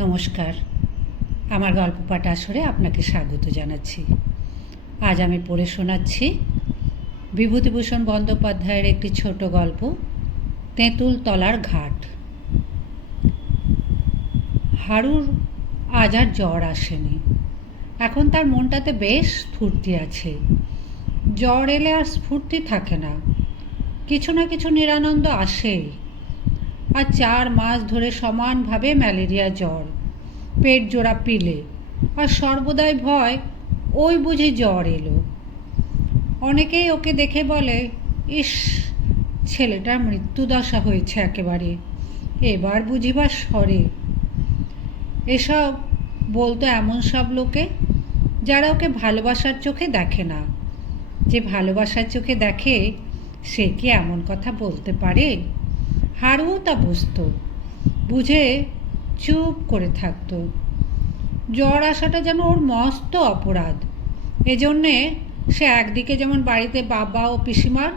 নমস্কার, আমার গল্প পাঠ আসরে আপনাকে স্বাগত জানাচ্ছি। আজ আমি পড়ে শোনাচ্ছি বিভূতিভূষণ বন্দ্যোপাধ্যায়ের একটি ছোট গল্প, তেঁতুল তলার ঘাট। হারুর আজ আর জ্বর আসেনি। এখন তার মনটাতে বেশ স্ফূর্তি আছে। জ্বর এলে আর স্ফূর্তি থাকে না, কিছু না কিছু নিরানন্দ আসেই। আর 4 মাস ধরে সমানভাবে ম্যালেরিয়া জ্বর, পেট জোড়া পিলে, আর সর্বদাই ভয় ওই বুঝি জ্বর এলো। অনেকেই ওকে দেখে বলে, ইস, ছেলেটার মৃত্যুদশা হয়েছে একেবারে, এবার বুঝিবার সরে। এসব বলতো এমন সব লোকে যারা ওকে ভালোবাসার চোখে দেখে না। যে ভালোবাসার চোখে দেখে সে কি এমন কথা বলতে পারে? হারুও তা বুঝত, বুঝে চুপ করে থাকত। জ্বর আসাটা যেন ওর মস্ত অপরাধ। এজন্যে সে একদিকে যেমন বাড়িতে বাবা ও পিসিমার,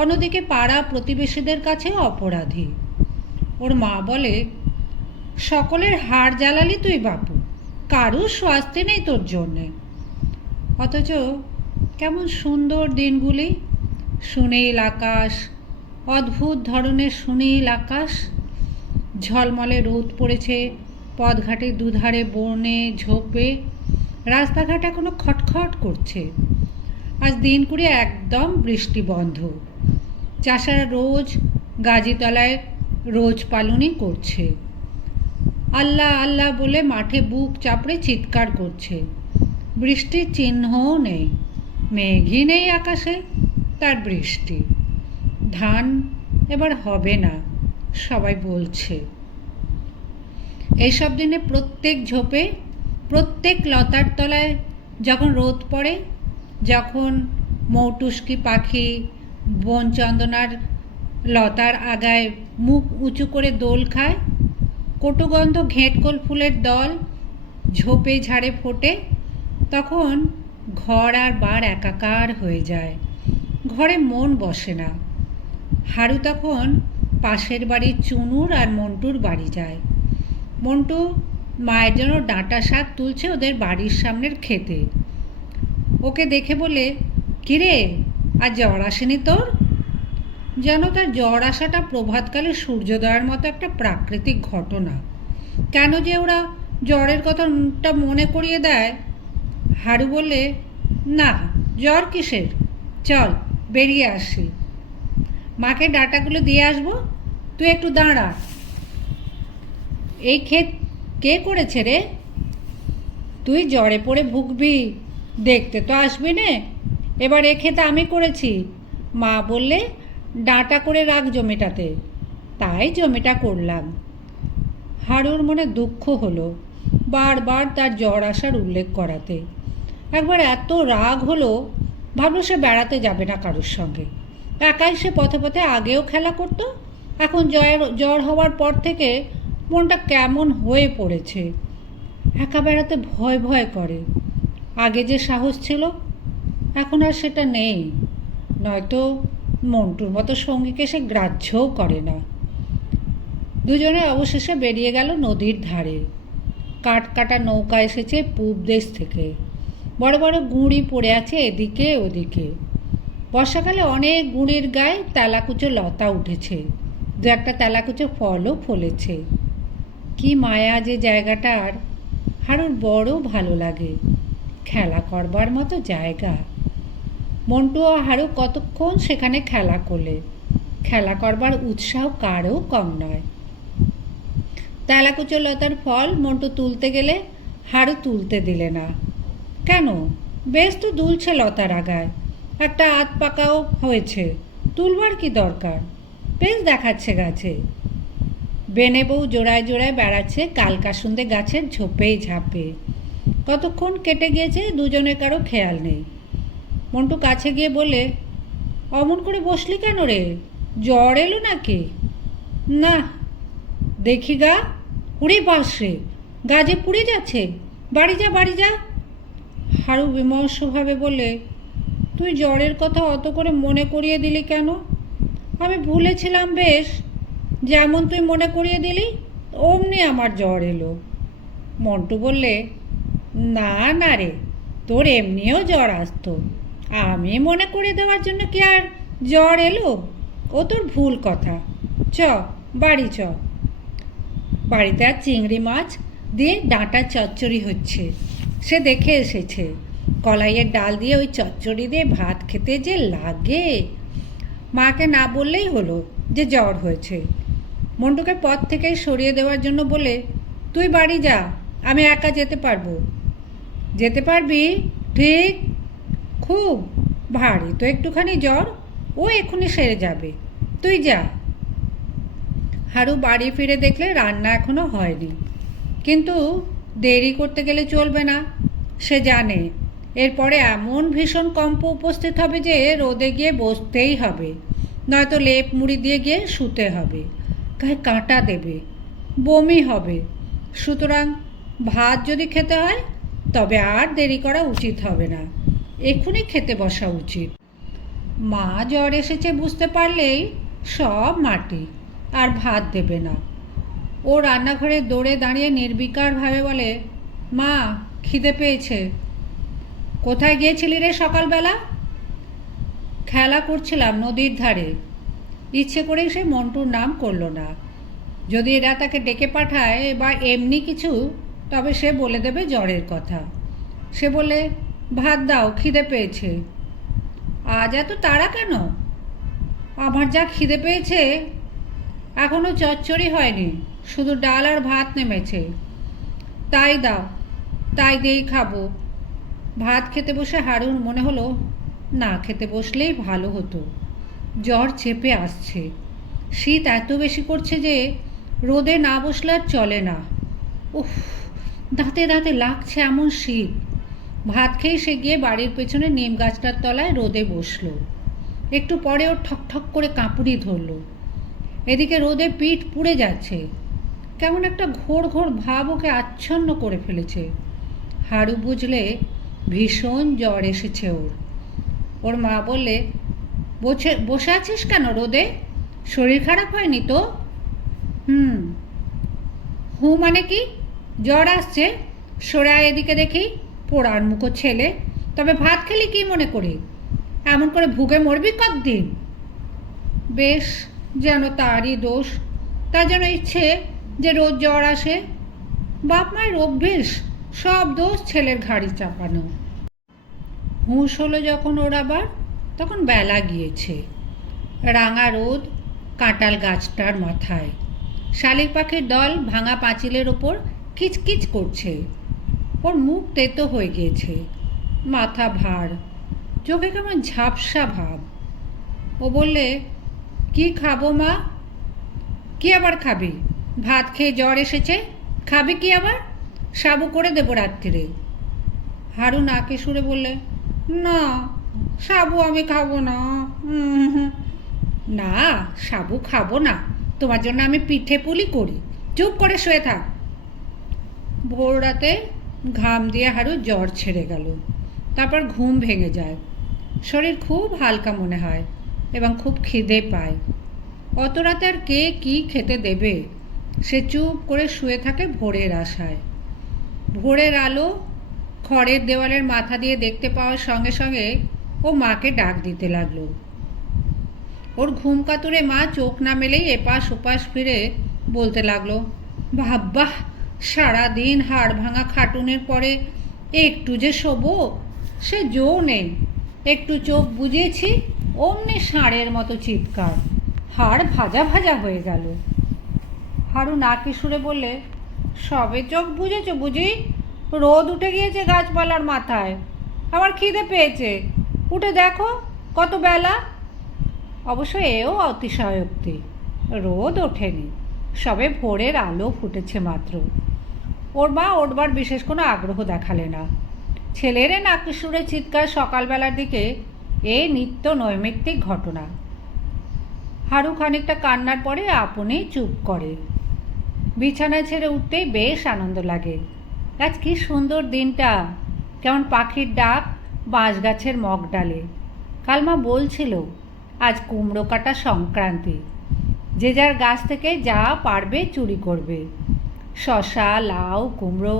অন্যদিকে পাড়া প্রতিবেশীদের কাছেও অপরাধী। ওর মা বলে, সকলের হাড় জ্বালালি তুই বাপু, কারুর শাস্তি নেই তোর জন্যে। অথচ কেমন সুন্দর দিনগুলি, সুনীল আকাশ, অদ্ভুত ধরনের সুনীল আকাশ, ঝলমলে রোদ পড়েছে, পথঘাটের দুধারে বনে ঝোপে, রাস্তাঘাট এখনো খটখট করছে। আজ দিনকুড়ি একদম বৃষ্টি বন্ধ। চাষারা রোজ গাজিতলায় রোজ পালনই করছে। আল্লাহ আল্লাহ বলে মাঠে বুক চাপড়ে চিৎকার করছে। বৃষ্টির চিহ্নও নেই, মেঘই নেই আকাশে, তার বৃষ্টি। ধান এবার হবে না সবাই বলছে। এইসব দিনে প্রত্যেক ঝোপে, প্রত্যেক লতার তলায় যখন রোদ পড়ে, যখন মৌটুসকি পাখি বনচন্দনার লতার আগায় মুখ উঁচু করে দোল খায়, কটুগন্ধ ঘেঁটকোল ফুলের দল ঝোপে ঝাড়ে ফোটে, তখন ঘর আর বার একাকার হয়ে যায়। ঘরে মন বসে না। হারু তখন পাশের বাড়ির চুনুর আর মন্টুর বাড়ি যায়। মন্টু মায়ের জন্য ডাঁটা শাক তুলছে ওদের বাড়ির সামনের ক্ষেতে। ওকে দেখে বলে, কিরে, আর জ্বর আসেনি তোর? যেন তার জ্বর আসাটা প্রভাতকালে সূর্যোদয়ের মতো একটা প্রাকৃতিক ঘটনা। কেন যে ওরা জ্বরের কথাটা মনে করিয়ে দেয়। হারু বলে, না, জ্বর কিসের, চল বেরিয়ে আসি, মাকে ডাঁটাগুলো দিয়ে আসবো, তুই একটু দাঁড়া। এই ক্ষেত কে করেছে রে? তুই জ্বরে পড়ে ভুগবি, দেখতে তো আসবি নে। এবার এ ক্ষেত আমি করেছি, মা বললে ডাঁটা করে রাখ জমিটাতে, তাই জমিটা করলাম। হারুর মনে দুঃখ হলো বারবার তার জ্বর আসার উল্লেখ করাতে। একবার এত রাগ হলো, ভাবলো সে বেড়াতে যাবে না কারোর সঙ্গে। একাই সে পথে পথে আগেও খেলা করত, এখন জ্বর হওয়ার পর থেকে মনটা কেমন হয়ে পড়েছে। একা বেড়াতে ভয় ভয় করে। আগে যে সাহস ছিল, এখন আর সেটা নেই। নয়তো মন্টুর মতো সঙ্গীকে সে গ্রাহ্যও করে না। দুজনে অবশেষে বেরিয়ে গেল নদীর ধারে। কাঠ কাটা নৌকা এসেছে পূব দেশ থেকে। বড় বড় গুঁড়ি পড়ে আছে এদিকে ওদিকে। বর্ষাকালে অনেক গুঁড়ির গায়ে তেলাকুচো লতা উঠেছে, দু একটা তেলাকুচো ফলও ফলেছে। কি মায়া যে জায়গাটার! হারুর বড় ভালো লাগে। খেলা করবার মতো জায়গা। মন্টু ও হারু কতক্ষণ সেখানে খেলা করলে। খেলা করবার উৎসাহ কারও কম নয়। তেলাকুচো লতার ফল মন্টু তুলতে গেলে হারু তুলতে দিলে না। কেন? বেশ তো দুলছে লতার আগায়, একটা আধ পাকাও হয়েছে, তুলবার কি দরকার? বেশ দেখাচ্ছে গাছে। বেনে বউ জোড়ায় জোড়ায় বেড়াচ্ছে কালকাসুন্দে গাছের ঝোপে ঝাঁপে। কতক্ষণ কেটে গিয়েছে দুজনের কারো খেয়াল নেই। মন্টু কাছে গিয়ে বলে, অমন করে বসলি কেন রে, জ্বর এলো নাকি? না, দেখি গা, উড়ে পাশে গা যে পুড়ে যাচ্ছে, বাড়ি যা বাড়ি যা। হারু বিমর্ষভাবে বলে, তুই জ্বরের কথা অত করে মনে করিয়ে দিলি কেন? আমি ভুলেছিলাম বেশ, যেমন তুই মনে করিয়ে দিলি অমনি আমার জ্বর এলো। মন্টু বললে, না না রে, তোর এমনিও জ্বর আসতো, আমি মনে করে দেওয়ার জন্য কি আর জ্বর এলো? ও তোর ভুল কথা। চ, বাড়ি চ। বাড়িতে আর চিংড়ি মাছ দিয়ে ডাঁটা চচ্চড়ি হচ্ছে, সে দেখে এসেছে। কলাইয়ের ডাল দিয়ে ওই চচ্চড়ি দিয়ে ভাত খেতে যে লাগে! মাকে না বললেই হলো যে জ্বর হয়েছে। মন্টুকে পথ থেকে সরিয়ে দেওয়ার জন্য বলে, তুই বাড়ি যা, আমি একা যেতে পারবো। যেতে পারবি? ঠিক? খুব ভারী তো একটুখানি জ্বর, ও এক্ষুনি সেরে যাবে, তুই যা। হারু বাড়ি ফিরে দেখলে রান্না এখনো হয়নি, কিন্তু দেরি করতে গেলে চলবে না। সে জানে এরপরে এমন ভীষণ কম্প উপস্থিত হবে যে রোদে গিয়ে বসতেই হবে, নয়তো লেপ মুড়ি দিয়ে গিয়ে শুতে হবে, গায়ে কাঁটা দেবে, বমি হবে। সুতরাং ভাত যদি খেতে হয় তবে আর দেরি করা উচিত হবে না, এক্ষুনি খেতে বসা উচিত। মা জ্বর এসেছে বুঝতে পারলেই সব মাটি, আর ভাত দেবে না। ও রান্নাঘরে দৌড়ে দাঁড়িয়ে নির্বিকারভাবে বলে, মা, খিদে পেয়েছে। কোথায় গিয়েছিলি রে সকালবেলা? খেলা করছিলাম নদীর ধারে। ইচ্ছে করেই সে মন্টুর নাম করল না। যদি এরা তাকে ডেকে পাঠায় বা এমনি কিছু, তবে সে বলে দেবে জ্বরের কথা। সে বলে, ভাত দাও, খিদে পেয়েছে। আজ এত তাড়া কেন? আমার যা খিদে পেয়েছে, এখনও চচ্চড়ি হয়নি, শুধু ডাল আর ভাত নেমেছে। তাই দাও, তাই দিয়েই খাবো। ভাত খেতে বসে হারুর মনে হলো না খেতে বসলেই ভালো হতো। জ্বর চেপে আসছে, শীত এত বেশি করছে যে রোদে না বসলে আর চলে না। উফ, দাঁতে দাঁতে লাগছে এমন শীত। ভাত খেয়ে সে গিয়ে বাড়ির পেছনে নিম গাছটার তলায় রোদে বসলো। একটু পরে ওর ঠকঠক করে কাঁপুনি ধরল। এদিকে রোদে পিঠ পুড়ে যাচ্ছে, কেমন একটা ঘোর ঘোর ভাব ওকে আচ্ছন্ন করে ফেলেছে। হারু বুঝলে ভীষণ জ্বর এসেছে ওর। ওর মা বললে, বসে আছিস কেন রোদে? শরীর খারাপ হয়নি তো? হু মানে কি? জ্বর আসছে? সরে আয় এদিকে দেখি, পোড়ার মুখো ছেলে। তবে ভাত খেলি কি মনে করি? এমন করে ভুগে মরবি কতদিন? বেশ, যেন তারই দোষ, তার যেন ইচ্ছে যে রোজ জ্বর আসে। বাপ মায়ের অভ্যেস সব দোষ ছেলের ঘাড়ি চাপানো। হুঁশ হলো যখন ওর আবার, তখন বেলা গিয়েছে। রাঙা রোদ কাঁঠাল গাছটার মাথায়। শালিক পাখির দল ভাঙা পাঁচিলের ওপর কিচকিচ করছে। ওর মুখ তেতো হয়ে গিয়েছে, মাথা ভার, চোখে কেমন ঝাপসা ভাব। ও বললে, কি খাবো মা? কি আবার খাবি? ভাত খেয়ে জ্বর এসেছে, খাবি কি আবার? সাবু করে দেবো রাত্রিরে। হারু নাকে সুরে বললে, না, সাবু আমি খাবো না। না, সাবু খাবো না, তোমার জন্য আমি পিঠে পুলি করি, চুপ করে শুয়ে থাক। ভোর রাতে ঘাম দিয়ে হারু জ্বর ছেড়ে গেল। তারপর ঘুম ভেঙে যায়। শরীর খুব হালকা মনে হয় এবং খুব খিদে পায়। অত রাতে আর কে কি খেতে দেবে? সে চুপ করে শুয়ে থাকে ভোরের আশায়। ভোরের আলো খড়ের দেওয়ালের মাথা দিয়ে দেখতে পাওয়ার সঙ্গে সঙ্গে ও মাকে ডাক দিতে লাগলো। ওর ঘুম কাতুরে মা চোখ না মেলেই এপাশ ওপাশ ফিরে বলতে লাগলো, বাহ, সারাদিন হাড় ভাঙা খাটুনের পরে একটু যে শোবো সে জো নেই। একটু চোখ বুঝিয়েছি, অমনি ষাঁড়ের মতো চিৎকার, হাড় ভাজা ভাজা হয়ে গেল। হারু নাকি সুরে বললে, সবে চোখ বুঝেছ বুঝি? রোদ উঠে গিয়েছে গাছপালার মাথায়। আমার খিদে পেয়েছে, উঠে দেখো কত বেলা। অবশ্য এও অতিশয়োক্তি, রোদ ওঠেনি, সবে ভোরের আলো ফুটেছে মাত্র। ওর মা ওঠবার বিশেষ কোনো আগ্রহ দেখালে না। ছেলের নাকি সুরে চিৎকার সকালবেলার দিকে এ নিত্য নৈমিত্তিক ঘটনা। হারু খানিকটা কান্নার পরে আপনি চুপ করে। বিছানা ছেড়ে উঠতেই বেশ আনন্দ লাগে। আজ কি সুন্দর দিনটা, কেমন পাখির ডাক বাঁশ গাছের মগ ডালে। কালমা বলছিল আজ কুমড়ো কাটা সংক্রান্তি, যে যার গাছ থেকে যা পারবে চুরি করবে। শশা, লাউ, কুমড়ো,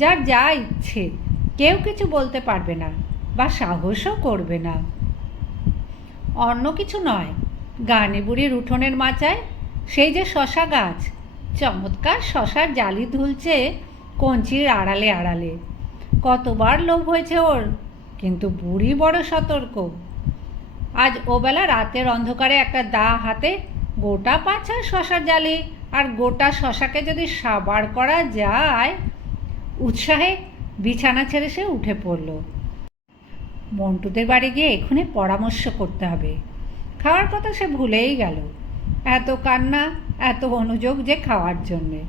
যার যা ইচ্ছে, কেউ কিছু বলতে পারবে না বা সাহসও করবে না। অন্য কিছু নয়, গানি বুড়ির উঠোনের মাচায় সেই যে শশা গাছ, চমৎকার শশার জালি ধুলছে কঞ্চির আড়ালে আড়ালে। কতবার লোভ হয়েছে ওর, কিন্তু বুড়ি বড় সতর্ক। আজ ওবেলা রাতের অন্ধকারে একটা দা হাতে গোটা পাছা শশার জালি আর গোটা শশাকে যদি সাবার করা যায়, উৎসাহে বিছানা ছেড়ে সে উঠে পড়ল। মন্টুদের বাড়ি গিয়ে এক্ষুনি পরামর্শ করতে হবে। খাওয়ার কথা সে ভুলেই গেল। এত কান্না, এত অনুযোগ যে খাওয়ার জন্যে।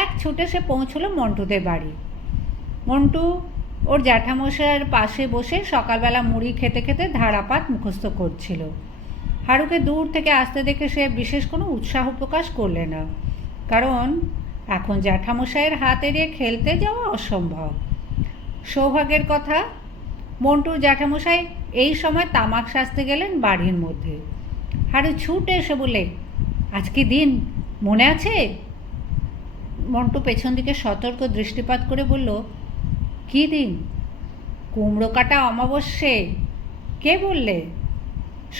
এক ছুটে সে পৌঁছলো মন্টুদের বাড়ি। মন্টু ওর জ্যাঠামশাইয়ের পাশে বসে সকালবেলা মুড়ি খেতে খেতে ধারাপাত মুখস্থ করছিল। হারুকে দূর থেকে আসতে দেখে সে বিশেষ কোনো উৎসাহ প্রকাশ করলে না, কারণ এখন জ্যাঠামশাইয়ের হাত এড়িয়ে খেলতে যাওয়া অসম্ভব। সৌভাগ্যের কথা, মন্টুর জ্যাঠামশাই এই সময় তামাক সাজতে গেলেন বাড়ির মধ্যে। হারু ছুটে এসে বলে, আজকে দিন মনে আছে? মন্টু পেছন দিকে সতর্ক দৃষ্টিপাত করে বলল, কী দিন? কুমড়ো কাটা অমাবস্যে। কে বললে?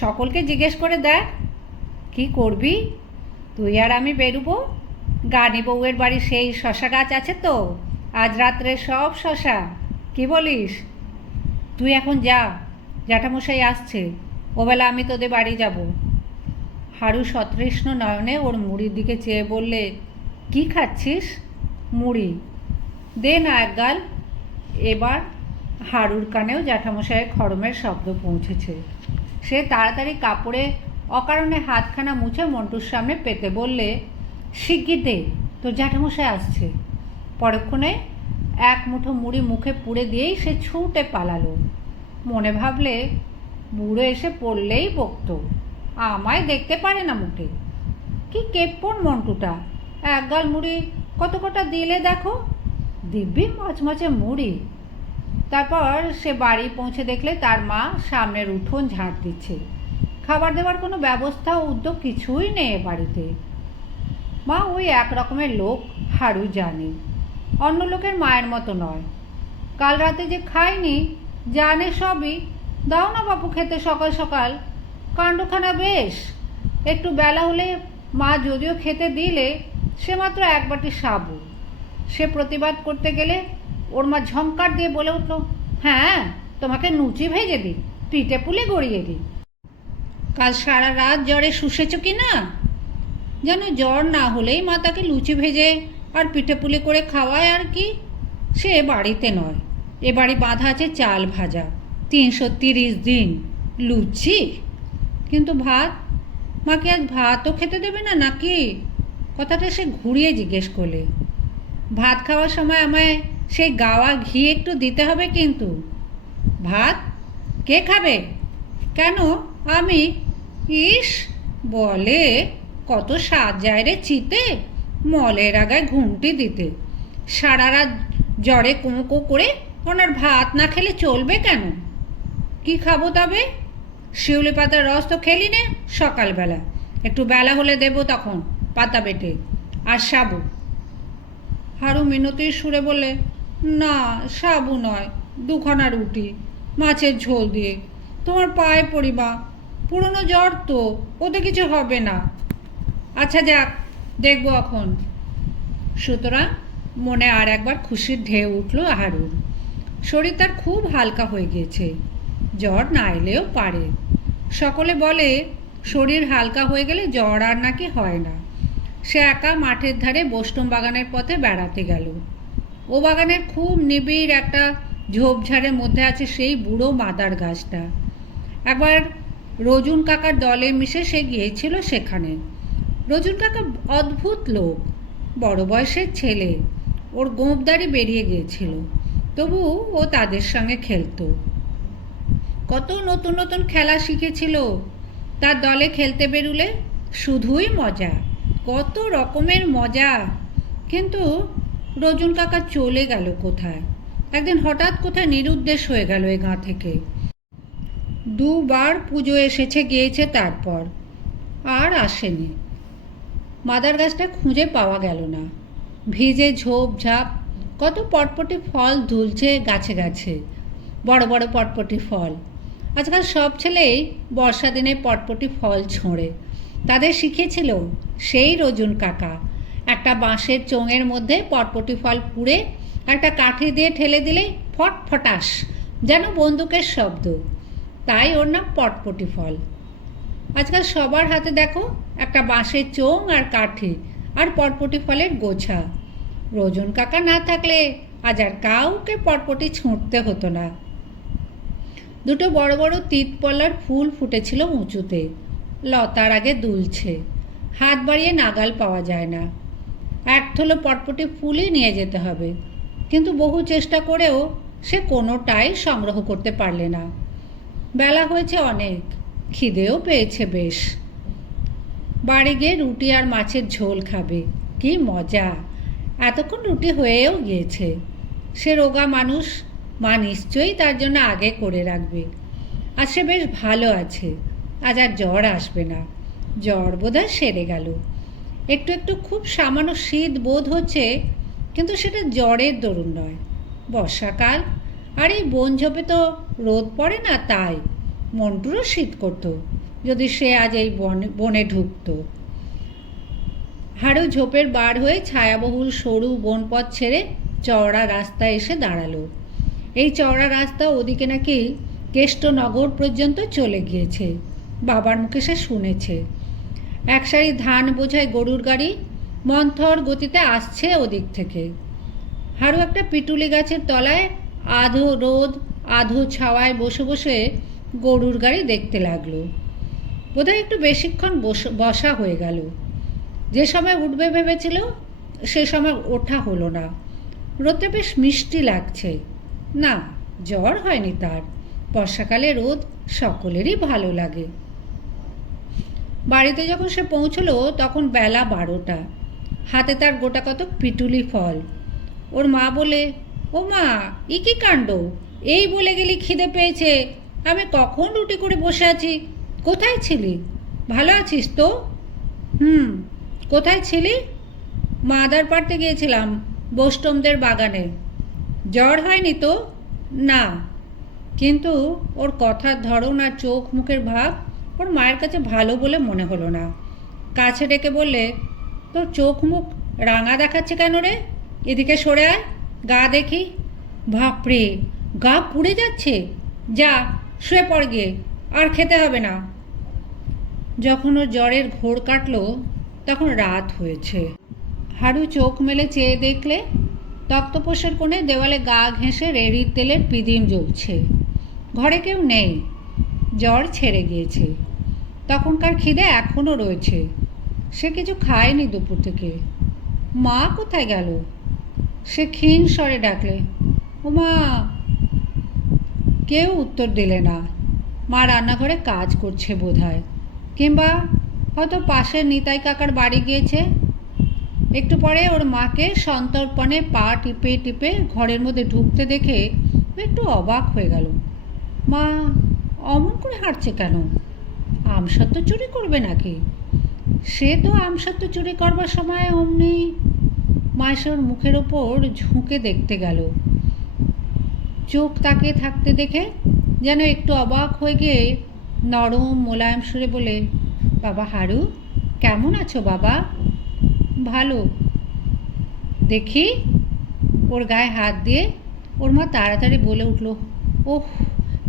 সকলকে জিজ্ঞেস করে দেখ। কি করবি? তুই আর আমি বেরুবো। গানি বউয়ের বাড়ি সেই শশা গাছ আছে তো, আজ রাত্রে সব শশা। কি বলিস? তুই এখন যা, জ্যাঠামশাই আসছে, ওবেলা আমি তোদের বাড়ি যাব। হারু সতৃষ্ণ নয়নে ওর মুড়ির দিকে চেয়ে বললে, কি খাচ্ছিস? মুড়ি দে না এক গাল। এবার হারুর কানেও জ্যাঠামশাইয়ের খড়মের শব্দ পৌঁছেছে। সে তাড়াতাড়ি কাপড়ে অকারণে হাতখানা মুছে মন্টুর সামনে পেতে বললে, শিগগির দে, তোর জ্যাঠামশাই আসছে। পরক্ষণে এক মুঠো মুড়ি মুখে পুড়ে দিয়েই সে ছুটে পালালো। মনে ভাবলে, বুড়ো এসে পড়লেই বকত, আমায় দেখতে পারে না মোটে। কি কেপ্পন মন্টুটা, এক গাল মুড়ি কত কটা দিলে দেখো, দিব্যি মচমচে মুড়ি। তারপর সে বাড়ি পৌঁছে দেখলে তার মা সামনের উঠোন ঝাঁট দিচ্ছে। খাবার দেওয়ার কোনো ব্যবস্থা ও উদ্যোগ কিছুই নেই এ বাড়িতে। মা ওই এক রকমের লোক, হারু জানে, অন্য লোকের মায়ের মতো নয়। কাল রাতে যে খায়নি, জানে সবই। দাও না বাপু খেতে সকাল সকাল। কাণ্ডখানা বেশ। একটু বেলা হলে মা যদিও খেতে দিলে, সে মাত্র এক বাটি সাবু। সে প্রতিবাদ করতে গেলে ওর মা ঝংকার দিয়ে বলে উঠল, হ্যাঁ, তোমাকে লুচি ভেজে দিই, পিঠে পুলি গড়িয়ে দিই। কাল সারা রাত জ্বরে শুষেছ কি না? যেন জ্বর না হলেই মা তাকে লুচি ভেজে আর পিঠে পুলি করে খাওয়ায় আর কি। সে বাড়িতে নয়, এ বাড়ি বাঁধা আছে চাল ভাজা, 330 দিন লুচি। কিন্তু ভাত, মাকে আজ ভাতও খেতে দেবে না নাকি? কথাটা সে ঘুরিয়ে জিজ্ঞেস করলে। ভাত খাওয়ার সময় আমায় সেই গাওয়া ঘি একটু দিতে হবে কিন্তু। ভাত কে খাবে? কেন আমি? ইস, বলে কত স্বাদ যায় রে চিতে, মলের আগায় ঘুমটি দিতে। সারা রাত জ্বরে কোঁকো করে ওনার ভাত না খেলে চলবে কেন? কি খাবো তবে? শিউলি পাতার রস তো খেলি নে সকালবেলা, একটু বেলা হলে দেবো তখন পাতা বেটে, আর সাবু। হারু মিনতির সুরে বলে, না সাবু নয়, 2খানা রুটি মাছের ঝোল দিয়ে। তোমার পায়ে পড়ি মা, পুরনো জ্বর তো, ওতে কিছু হবে না। আচ্ছা যাক, দেখবো এখন। সুতরাং মনে আর একবার খুশির ঢেউ উঠল হারুর। শরীর তার খুব হালকা হয়ে গিয়েছে, জ্বর না এলেও পারে। সকলে বলে শরীর হালকা হয়ে গেলে জ্বর আর নাকি হয় না। সে একা মাঠের ধারে বষ্টম বাগানের পথে বেড়াতে গেল। ও বাগানের খুব নিবিড় একটা ঝোপঝাড়ের মধ্যে আছে সেই বুড়ো মাদার গাছটা। একবার রজুন কাকার দলে মিশে সে গিয়েছিল সেখানে। রজুন কাকা অদ্ভুত লোক, বড় বয়সের ছেলে, ওর গোঁফদাড়ি বেরিয়ে গিয়েছিল, তবু ও তাদের সঙ্গে খেলতো। কত নতুন নতুন খেলা শিখেছিল। তার দলে খেলতে বেরুলে শুধুই মজা, কত রকমের মজা। কিন্তু রজুন কাকা চলে গেল কোথায়? একদিন হঠাৎ কোথায় নিরুদ্দেশ হয়ে গেল এ গাঁ থেকে। 2বার পুজো এসেছে গিয়েছে, তারপর আর আসেনি। মাদার গাছটা খুঁজে পাওয়া গেল না। ভিজে ঝোপঝাপ কত পটপটি ফল ঝুলছে গাছে গাছে, বড় বড় পটপটি ফল। আজকাল সব ছেলেই বর্ষা দিনে পটপটি ফল ছোঁড়ে। তাদের শিখিয়েছিল সেই রজুন কাকা। একটা বাঁশের চোঙের মধ্যে পটপটি ফল পুড়ে একটা কাঠি দিয়ে ঠেলে দিলেই ফটফটাস, যেন বন্দুকের শব্দ। তাই ওর নাম পটপটি ফল। আজকাল সবার হাতে দেখো একটা বাঁশের চোঙ আর কাঠি আর পটপটি ফলের গোছা। রজন কাকা না থাকলে আজ আর কাউকে পটপটি ছুঁড়তে হতো না। দুটো বড় বড় তিতপলার ফুল ফুটেছিল উঁচুতে, লতার আগে দুলছে, হাত বাড়িয়ে নাগাল পাওয়া যায় না। এক থলো পটপটি ফুলই নিয়ে যেতে হবে, কিন্তু বহু চেষ্টা করেও সে কোনোটাই সংগ্রহ করতে পারলে না। বেলা হয়েছে অনেক, খিদেও পেয়েছে বেশ। বাড়ি গিয়ে রুটি আর মাছের ঝোল খাবে, কি মজা! এতক্ষণ রুটি হয়েও গিয়েছে। সে রোগা মানুষ, মা নিশ্চয়ই তার জন্য আগে করে রাখবে। আর সে বেশ ভালো আছে, আজ আর জ্বর আসবে না। জ্বর বোধহয় সেরে গেল। একটু একটু খুব সামান্য শীত বোধ হচ্ছে, কিন্তু সেটা জ্বরের দরুন নয়। বর্ষাকাল, আর এই বন ঝোপে তো রোদ পড়ে না, তাই মন্টুরও শীত করত যদি সে আজ এই বনে ঢুকত। হাড়ু ঝোপের বার হয়ে ছায়াবহুল সরু বনপথ ছেড়ে চওড়া রাস্তায় এসে দাঁড়ালো। এই চওড়া রাস্তা ওদিকে নাকি কেষ্টনগর পর্যন্ত চলে গিয়েছে, বাবার মুখে সে শুনেছে। এক সারি ধান বোঝাই গরুর গাড়ি মন্থর গতিতে আসছে ওদিক থেকে। হাড়ু একটা পিটুলি গাছের তলায় আধো রোদ আধো ছাওয়ায় বসে বসে গরুর গাড়ি দেখতে লাগলো। বোধহয় একটু বেশিক্ষণ বসা হয়ে গেল। যে সময় উঠবে ভেবেছিল সে সময় ওঠা হলো না। রোদটা বেশ মিষ্টি লাগছে। না, জ্বর হয়নি তার। বর্ষাকালে রোদ সকলেরই ভালো লাগে। বাড়িতে যখন সে পৌঁছলো তখন বেলা 12টা। হাতে তার গোটা কত পিটুলি ফল। ওর মা বলে, ও মা, ই কি কাণ্ড! এই বলে গেলি খিদে পেয়েছে, আমি কখন রুটি করে বসে আছি। কোথায় ছিলি? ভালো আছিস তো? কোথায় ছিলি? মাদার পাড়তে গিয়েছিলাম, বোস্টমদের বাগানে। জ্বর হয়নি তো? না। কিন্তু ওর কথার ধরন আর চোখ মুখের ভাব ওর মায়ের কাছে ভালো বলে মনে হলো না। কাছে ডেকে বললে, তোর চোখ মুখ রাঙা দেখাচ্ছে কেন রে? এদিকে সরে আয়, গা দেখি। বাপরে, গা পুড়ে যাচ্ছে। যা শুয়ে পড় গিয়ে, আর খেতে হবে না। যখন ওর জ্বরের ঘোর কাটলো তখন রাত হয়েছে। হাড়ু চোখ মেলে চেয়ে দেখলে তক্তপোষের কোণে দেওয়ালে গা ঘেঁষে রেড়ির তেলের পিদিম জ্বলছে। ঘরে কেউ নেই, জ্বর ছেড়ে গিয়েছে। তখনকার খিদে এখনও রয়েছে। সে কিছু খায়নি দুপুর থেকে। মা কোথায় গেল? সে ক্ষীণ স্বরে ডাকলে, ও মা। কেউ উত্তর দিলে না। মা রান্নাঘরে কাজ করছে বোধহয়, কিংবা হয়তো পাশের নিতাই কাকার বাড়ি গিয়েছে। একটু পরে ওর মাকে সন্তর্পণে পা টিপে টিপে ঘরের মধ্যে ঢুকতে দেখে একটু অবাক হয়ে গেল। মা অমন করে হাঁটছে কেন? আমসত্ত্ব চুরি করবে নাকি? সে তো আমসত্ত্ব চুরি করবার সময় অমনি। মায়ের মুখের ওপর ঝুঁকে দেখতে গেল। চোখ তাকিয়ে থাকতে দেখে যেন একটু অবাক হয়ে গিয়ে নরম মোলায়েম সুরে বলে, বাবা হাড়ু, কেমন আছো বাবা? ভালো। দেখি। ওর গায়ে হাত দিয়ে ওর মা তাড়াতাড়ি বলে উঠল, ওহ,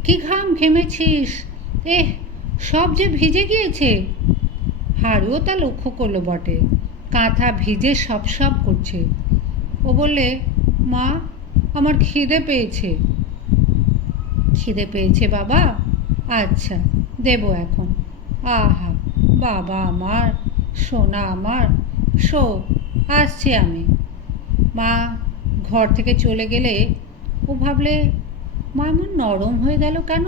কি ঘাম ঘেমেছিস! সব যে ভিজে গিয়েছে। হাড়ুও তা লক্ষ্য করলো বটে, কাঁথা ভিজে সব সব করছে। ও বললে, মা, আমার খিদে পেয়েছে। খিদে পেয়েছে বাবা? আচ্ছা, দেবো এখন। আহা, বাবা আমার, সোনা আমার, শো, আসছি আমি। মা ঘর থেকে চলে গেলে ও ভাবলে, মা এমন নরম হয়ে গেল কেন?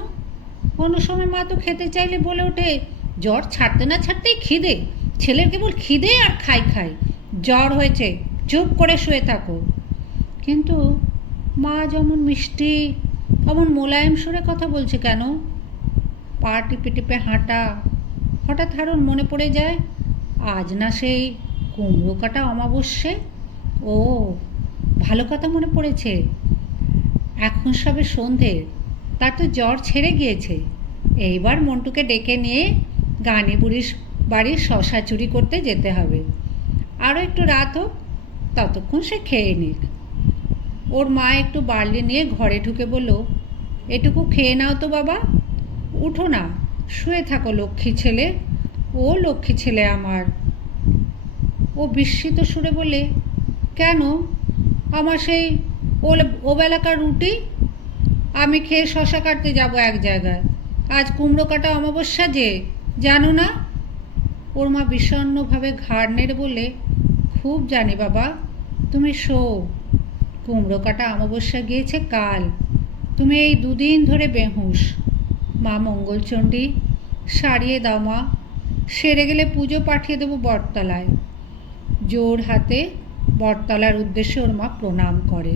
অন্য সময় মা তো খেতে চাইলে বলে ওঠে, জ্বর ছাড়তে না ছাড়তেই খিদে, ছেলের কেবল খিদে আর খাই খাই, জ্বর হয়েছে, চুপ করে শুয়ে থাকো। কিন্তু মা যেমন মিষ্টি অমন মোলায়েম সুরে কথা বলছে কেন? পা টিপে টিপে হাঁটা। হঠাৎ হারুর মনে পড়ে যায়, আজ না সেই কুমড়ো কাটা অমাবস্যে, ও, ভালো কথা মনে পড়েছে। এখন সবে সন্ধে, তার তো জ্বর ছেড়ে গিয়েছে। এইবার মন্টুকে ডেকে নিয়ে গানি বুড়ির বাড়ির শশা চুরি করতে যেতে হবে। আরও একটু রাত হোক, ততক্ষণ সে খেয়ে নিক। ওর মা একটু বার্লি নিয়ে ঘরে ঢুকে বলল, এটুকু খেয়ে নাও তো বাবা, উঠো না, শুয়ে থাকো লক্ষ্মী ছেলে। ও লক্ষ্মী ছেলে আমার। ও বিস্মিত সুরে বলে, কেন, আমার সেই ওবেলাকার রুটি? আমি খেয়ে শশা কাটতে যাব এক জায়গায়। আজ কুমড়ো কাটা অমাবস্যা যে, জানো না? ওর মা বিষণ্ণভাবে ঘাড় নেড়ে বলে, খুব জানি বাবা, তুমি শো। কুমড়ো কাটা অমাবস্যা গিয়েছে কাল। তুমি এই 2 দিন ধরে বেহুঁশ। মা মঙ্গলচণ্ডী, সারিয়ে দাও মা, সেরে গেলে পুজো পাঠিয়ে দেবো বটতলায়। জোর হাতে বটতলার উদ্দেশ্যে ওর মা প্রণাম করে।